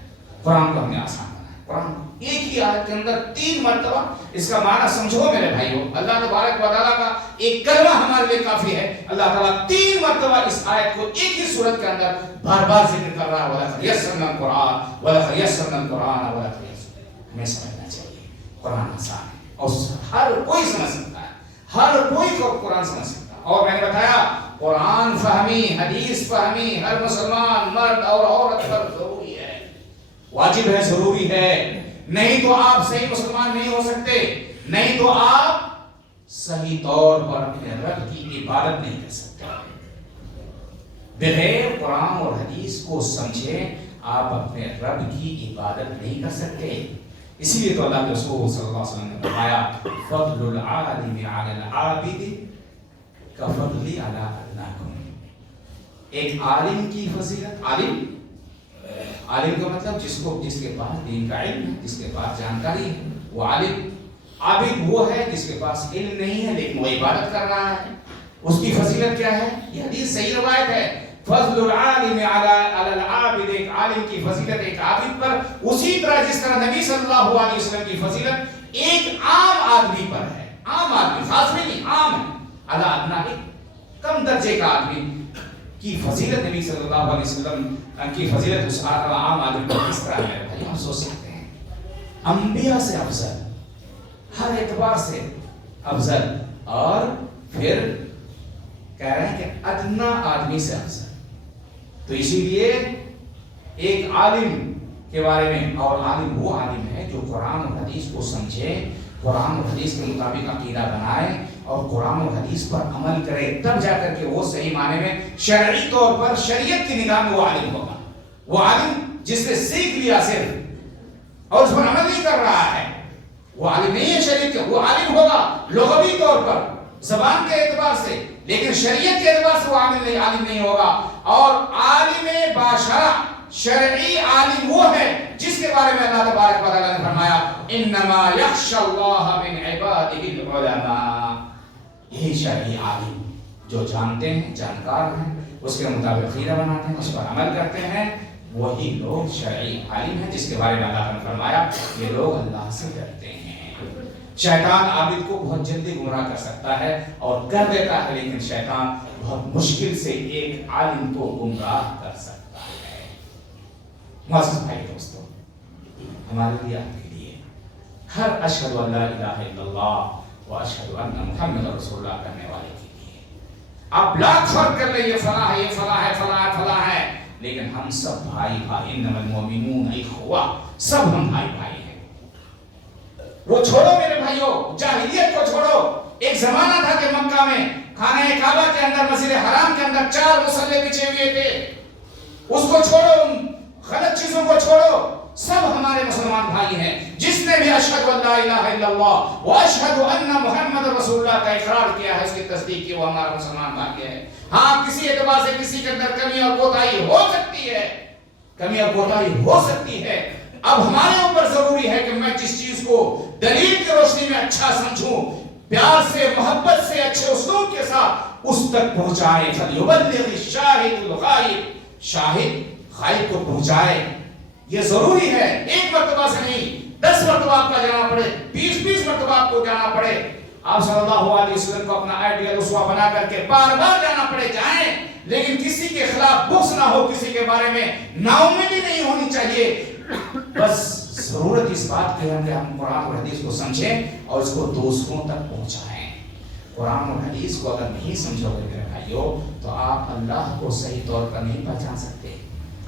قرآن کو ہم نے آسان بنایا. قرآن ایک ہی آیت کے اندر 3 مرتبہ. اس کا معنی سمجھو میرے بھائیو، اللہ تبارک و تعالیٰ کا ایک کلمہ ہمارے لیے کافی ہے. اللہ تعالیٰ 3 مرتبہ اس آیت کو ایک ہی صورت کے اندر بار بار ذکر کر رہا ہے. وَلَقَدْ يَسَّرْنَا الْقُرْآنَ وَلَقَدْ يَسَّرْنَا الْقُرْآنَ وَلَقَدْ يَسَّرْنَا. ہمیں سمجھنا چاہیے قرآن آسان ہے اور ہر کوئی سمجھ سکتا ہے، ہر کوئی کو قرآن سمجھ سکتا ہے. اور میں نے بتایا قرآن فہمی، حدیث فہمی ہر مسلمان مرد اور عورت پر ضروری ہے، واجب ہے، ضروری ہے. نہیں تو آپ صحیح مسلمان نہیں ہو سکتے، نہیں تو آپ صحیح طور پر اپنے رب کی عبادت نہیں کر سکتے. بغیر قرآن اور حدیث کو سمجھے آپ اپنے رب کی عبادت نہیں کر سکتے. اسی لیے تو اللہ کے رسول صلی اللہ علیہ وسلم نے فرمایا فضل العالم علی العابد کفضلی علی ادناکم. ایک عالم کی فضیلت، عالم کا مطلب جس کے پاس دین کا علم ہے، جس کے پاس جانکاری ہے وہ عالم. عابد وہ ہے جس کے پاس علم نہیں ہے لیکن وہ عبادت کر رہا ہے. اس کی فضیلت کیا ہے؟ یہ حدیث صحیح روایت ہے فضل العالم علی العابد، ایک عالم کی فضیلت ایک عابد پر اسی طرح جس طرح نبی صلی اللہ علیہ وسلم کی فضیلت ایک عام آدمی پر ہے. عام آدمی، خاص نہیں، عام ہے. علی ادنا، ایک کم درجے کا آدمی کی فضیلت نبی صلی اللہ علیہ وسلم کی فضیلت اس عام آدمی پر کس طرح ہے. بھائی ہم سوچ سکتے ہیں انبیاء سے افضل، ہر اعتبار سے افضل، اور پھر کہہ رہے ہیں کہ ادنا آدمی سے افضل. تو اسی لیے ایک عالم کے بارے میں، اور عالم وہ عالم ہے جو قرآن اور حدیث کو سمجھے، قرآن اور حدیث کے مطابق عقیدہ بنائے اور قرآن اور حدیث پر عمل کرے، تب جا کر کے وہ صحیح معنی میں شرعی طور پر شریعت کی نگاہ میں وہ عالم ہوگا. وہ عالم جس نے سیکھ لیا صرف اور اس پر عمل نہیں کر رہا ہے، وہ عالم نہیں ہے شریعت کے. وہ عالم ہوگا لغوی طور پر، زبان کے اعتبار سے، لیکن شریعت کے اعتبار سے وہ عالم نہیں ہوگا. اور عالم باشرع شرعی عالم وہ ہے جس کے بارے میں اللہ تبارک و تعالی نے فرمایا انما یخشی اللہ من عبادہ العلماء. یہی شرعی عالم جو جانتے ہیں، جانکار ہیں، اس کے مطابق عقیدہ بناتے ہیں، اس پر عمل کرتے ہیں، وہی لوگ شرعی عالم ہیں جس کے بارے میں اللہ نے فرمایا یہ لوگ اللہ سے ڈرتے ہیں. شیطان عابد کو بہت جلدی گمراہ کر سکتا ہے اور کر دیتا ہے، لیکن شیطان بہت مشکل سے ایک عالم کو گمراہ کر سکتا ہے. معزز بھائی دوستو، ہمارے لیے، آپ کے لیے، ہر اشہد ان لا الہ الا اللہ و اشہد ان محمد رسول اللہ کرنے والے کے لیے آپ لاکھ فرق کر لیں، یہ فلاں ہے، یہ فلاں ہے، فلاں ہے، فلاں ہے، لیکن ہم سب بھائی بھائی، انما المؤمنون اخوہ، سب ہم بھائی بھائی ہیں. وہ چھوڑو میرے بھائیوں، جاہلیت کو چھوڑو. ایک زمانہ تھا کہ مکہ میں خانہ کعبہ کے اندر، مسجد حرام کے اندر 4 مصلے بچھے ہوئے تھے. اس کو چھوڑو، ان غلط چیزوں کو چھوڑو. سب ہمارے مسلمان بھائی ہیں. جس نے بھی اشہد ان لا الہ الا اللہ و اشہد ان محمد رسول اللہ کا اقرار کیا ہے، اس کی تصدیق کی، وہ ہمارا مسلمان بھائی ہے. ہاں، کسی اعتبار سے کسی کے اندر کمی اور کوتاہی ہو سکتی ہے، کمی اور کوتاہی ہو سکتی ہے. اب ہمارے اوپر ضروری ہے کہ میں جس چیز کو دلیل کی روشنی میں اچھا سمجھوں، پیار سے، محبت سے، اچھے اسلوب کے ساتھ اس تک پہنچائے. فَلْيُبَلِّغِ الشَّاهِدُ الْغَائِبَ، شاہد غائب کو پہنچائے. یہ ضروری ہے. ایک مرتبہ سے نہیں، 10 مرتبہ آپ کا جانا پڑے، 20 مرتبہ آپ کو جانا پڑے. آپ صلی اللہ علیہ وسلم کو اپنا آئیڈیل اسوہ بنا کر کے بار بار جانا پڑے، جائیں، لیکن کسی کے خلاف بغض نہ ہو، کسی کے بارے میں نا امیدی نہیں ہونی چاہیے. بس ضرورت اس بات کی ہے کہ ہم قرآن اور حدیث کو سمجھیں اور اس کو دوسروں تک پہنچائیں. قرآن اور حدیث کو اگر نہیں سمجھو گے میرے بھائیوں، تو آپ اللہ کو صحیح طور پر نہیں پہچان سکتے.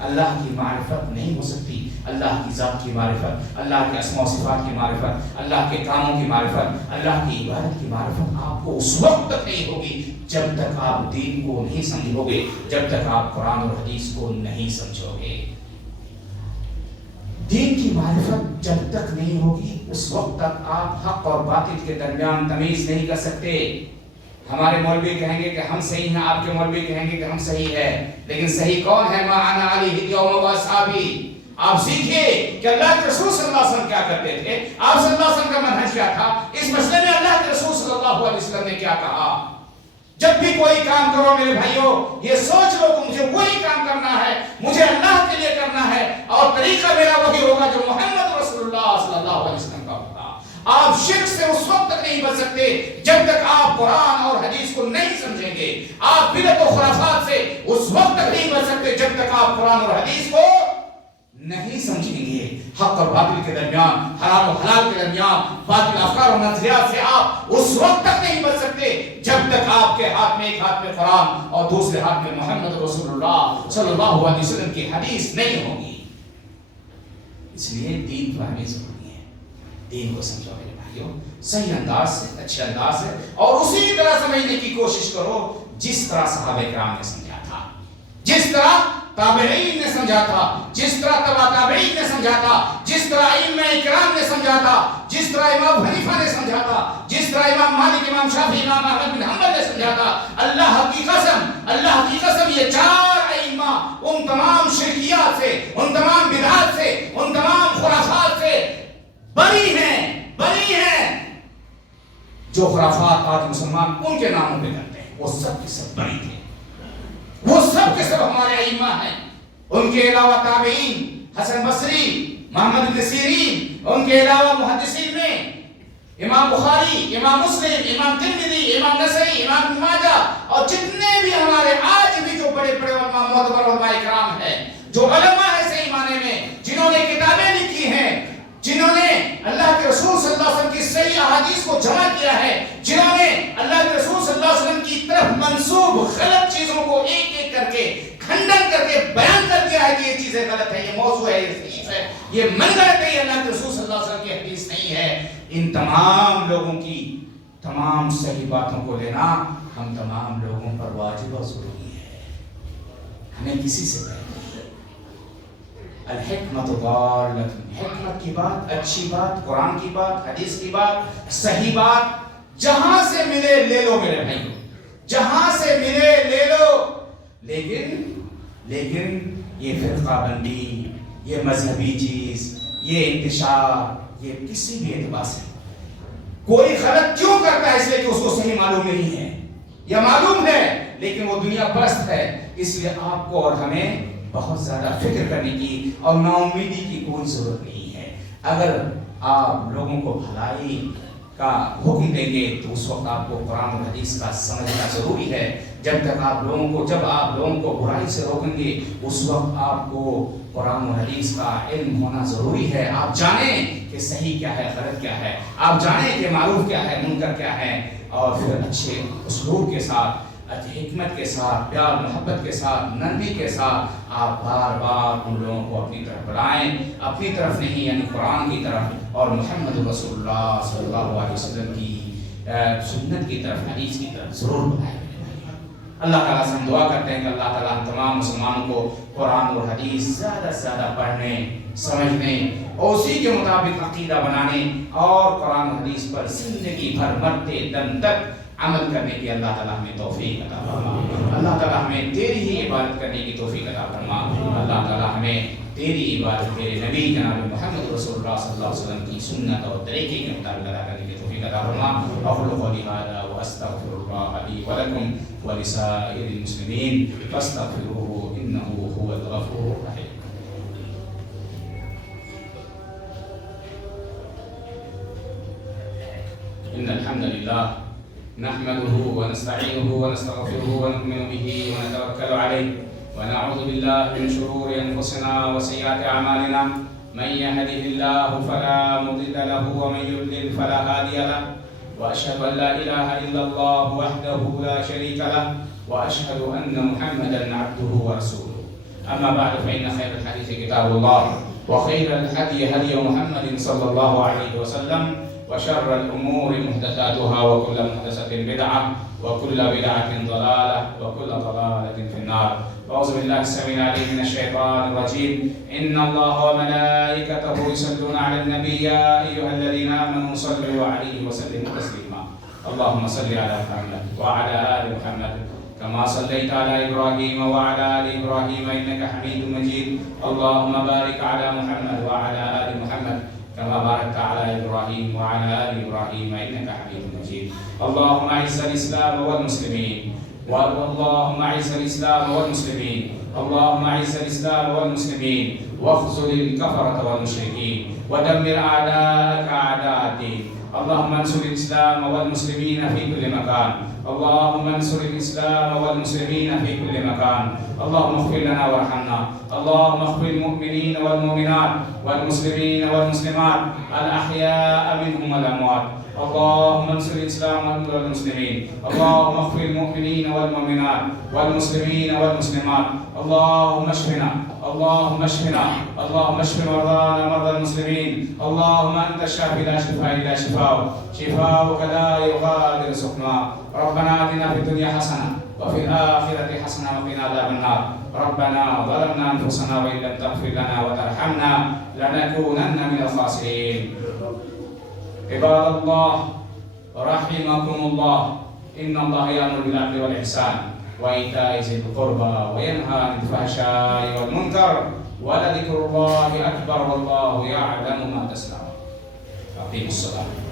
اللہ کی معرفت نہیں ہو سکتی. اللہ کی ذات کی معرفت، اللہ کے اسماء و صفات کی معرفت، اللہ کے کاموں کی معرفت، اللہ کی عبادت کی معرفت آپ کو اس وقت تک نہیں ہوگی جب تک آپ دین کو نہیں سمجھو گے، جب تک آپ قرآن اور حدیث کو نہیں سمجھو گے. دین کی معرفت جب تک نہیں ہوگی، اس وقت تک آپ حق اور باطل کے درمیان تمیز نہیں کر سکتے. ہمارے مولوی کہیں گے کہ ہم صحیح ہیں، آپ کے مولوی کہیں گے کہ ہم صحیح ہیں، لیکن صحیح کون ہے؟ ما انا علیہ اليوم واصحابی. آپ سیکھیے کہ اللہ کے رسول صلی اللہ علیہ وسلم کیا کرتے تھے، آپ صلی اللہ علیہ وسلم کا منہج کیا تھا، اس مسئلے میں اللہ کے رسول صلی اللہ علیہ وسلم نے کیا کہا. جب بھی کوئی کام کرو میرے بھائیوں، یہ سوچ لو کہ مجھے وہی کام کرنا ہے، مجھے اللہ کے لیے کرنا ہے، اور طریقہ میرا وہی ہوگا جو محمد رسول اللہ صلی اللہ علیہ وسلم کا ہوگا. آپ شرک سے اس وقت تک نہیں بچ سکتے جب تک آپ قرآن اور حدیث کو نہیں سمجھیں گے. آپ بدعت و خرافات سے اس وقت تک نہیں بچ سکتے جب تک آپ قرآن اور حدیث کو نہیں سمجھیں گے. حق اور باطل کے درمیان، حرام و حلال کے درمیان، باطل افکار و نظریات سے آپ اس وقت تک نہیں بچ سکتے جب تک آپ کے ہاتھ میں، ایک ہاتھ میں قرآن اور دوسرے ہاتھ میں محمد رسول اللہ صلی اللہ علیہ وسلم کی حدیث نہیں ہوگی. اس لیے دین فہمی ضروری ہے. دین کو سمجھو میرے بھائیوں صحیح انداز سے، اچھے انداز سے، اور اسی طرح سمجھنے کی کوشش کرو جس طرح صحابہ کرام نے سمجھا تھا، جس طرح تابعین نے سمجھا تھا، جس طرح تبع تابعین نے سمجھا تھا، جس طرح ائمہ کرام نے سمجھا تھا، جس طرح امام حنیفہ نے سمجھا تھا، جس طرح امام مالک، امام شافعی، امام احمد بن حنبل نے سمجھا تھا. اللہ کی قسم، اللہ کی قسم، یہ 4 ائمہ ان تمام شرکیات سے، ان تمام بدعات سے، ان تمام خرافات سے بری ہیں، بری ہیں. جو خرافات آج مسلمان ان کے ناموں پہ کرتے ہیں، وہ سب کے سب بری تھے. وہ سب کے سب ہمارے ائمہ ہیں. ان کے علاوہ تابعین حسن بصری، محمد بن سیرین، ان کے علاوہ محدثین میں امام بخاری، امام مسلم، امام ترمذی، امام نسائی، امام ابن ماجہ، اور جتنے بھی ہمارے آج بھی جو بڑے بڑے علماء معتبر علماء کرام ہیں، جو علماء ہیں صحیح معنی میں، جنہوں نے کتابیں لکھی ہیں، جنہوں نے اللہ کے رسول صلی اللہ علیہ وسلم کی صحیح احادیث کو جمع کیا ہے، جنہوں نے اللہ کے رسول صلی اللہ علیہ وسلم کی طرف منسوب غلط چیزوں کو ایک ایک کر کے کھنڈن کر کے بیان کر دیا ہے کہ یہ چیزیں غلط ہے، یہ موضوع ہے، یہ ضعیف ہے، یہ منغلط ہے، یہ اللہ کے رسول صلی اللہ علیہ وسلم کی حدیث نہیں ہے. ان تمام لوگوں کی تمام صحیح باتوں کو لینا ہم تمام لوگوں پر واجب اور ضروری ہے. ہمیں کسی سے پہلے الحکمت ضالۃ، حکمت کی بات، اچھی بات، قرآن کی بات، حدیث کی بات، صحیح بات جہاں سے ملے لے لو میرے بھائیو، جہاں سے ملے لے لو. لیکن یہ فرقہ بندی، یہ مذہبی چیز، یہ انتشار، یہ کسی بھی اعتبار سے کوئی غلط کیوں کرتا ہے؟ اس لیے کہ اس کو صحیح معلوم نہیں ہے، یا معلوم ہے لیکن وہ دنیا پرست ہے. اس لیے آپ کو اور ہمیں بہت زیادہ فکر کرنے کی اور نا امیدی کی کوئی ضرورت نہیں ہے. اگر آپ لوگوں کو بھلائی کا حکم دیں گے تو اس وقت آپ کو قرآن اور حدیث کا سمجھنا ضروری ہے. جب آپ لوگوں کو برائی سے روکیں گے اس وقت آپ کو قرآن و حدیث کا علم ہونا ضروری ہے. آپ جانیں کہ صحیح کیا ہے، غلط کیا ہے، آپ جانیں کہ معروف کیا ہے، منکر کیا ہے، اور پھر اچھے اسلوب کے ساتھ، حکمت کے ساتھ، پیار محبت کے ساتھ، نرمی کے ساتھ آپ بار بار ان لوگوں کو اپنی طرف بلائیں. اپنی طرف نہیں، یعنی قرآن کی طرف اور محمد رسول اللہ صلی اللہ علیہ وسلم کی سنت کی طرف، حدیث کی طرف ضرور بلائیں. اللہ تعالیٰ سے ہم دعا کرتے ہیں کہ اللہ تعالیٰ ہم تمام مسلمانوں کو قرآن اور حدیث زیادہ سے زیادہ پڑھنے، سمجھنے اور اسی کے مطابق عقیدہ بنانے اور قرآن و حدیث پر زندگی بھر مرتے دم تک عمل کرنے کی اللہ تعالیٰ ہمیں توفیق عطا فرما. اللہ تعالیٰ ہمیں تیری ہی عبادت کرنے کی توفیق عطا فرما. اللہ تعالیٰ ہمیں تیری عبادت تیرے نبی جناب محمد رسول اللہ صلی اللہ علیہ وسلم کی سنت اور طریقے کے مطابق ادا کرنے کی توفیق عطا فرما. اقول قولی ھذا واستغفر اللہ لی ولکم ولسائر المسلمین فاستغفروہ انہ هو الغفور الرحیم. ان الحمد للہ نحمده ونستعينه ونستغفره ونؤمن به ونتوكل عليه ونعوذ بالله من شرور أنفسنا وسيئات أعمالنا. من يهده الله فلا مضل له ومن يضلل فلا هادي له، وأشهد أن لا إله إلا الله وحده لا شريك له، وأشهد أن محمدا عبده ورسوله. أما بعد فإن خير الحديث كتاب الله، وخير الهدي هدي محمد صلى الله عليه وسلم، وشر الأمور محدثاتها وكل محدثة بدعة وكل بدعة ضلالة وكل ضلالة في النار. أعوذ بالله السميع العليم من الشيطان الرجيم. إن الله وملائكته يصلون على النبي يا أيها الذين آمنوا صلوا عليه وسلموا تسليما. اللهم صل على محمد وعلى آل محمد كما صليت على إبراهيم وعلى آل إبراهيم إنك حميد مجيد. اللهم بارك على محمد وعلى آل محمد كما باركت على إبراهيم وعلى آل إبراهيم إنك حميد مجيد. اللهم أعز الإسلام والمسلمين، اللهم أعز الإسلام والمسلمين، اللهم أعز الإسلام والمسلمين، واخذل الكفرة والمشركين، ودمر أعداءك أعداء الدين. اللهم انصر الإسلام والمسلمين في كل مكان، اللهم انصر الإسلام والمسلمين في كل مكان. اللهم اغفر لنا وارحمنا، اللهم اغفر المؤمنين والمؤمنات والمسلمين والمسلمات الأحياء منهم والأموات. اللهم انصر الإسلام والمسلمين، اللهم اغفر المؤمنين والمؤمنات والمسلمين والمسلمات. اللهم اشفنا، اللهم اشفنا، اللهم اشف مرضانا مرضى المسلمين. اللهم أنت الشافي لا شفاء إلا شفاؤك، شفاؤك لا يغادر سقما. ربنا آتنا في الدنيا حسنة وفي الآخرة حسنة وقنا عذاب النار. ربنا ظلمنا أنفسنا وإن لم تغفر لنا وترحمنا لنكونن من الخاسرين. عباد الله رحمكم الله، إن الله يأمر بالعدل والإحسان وإيتاء ذي القربى وينهى عن الفحشاء والمنكر ولذكر الله أكبر والله يعلم ما تصنعون. أقيموا الصلاة.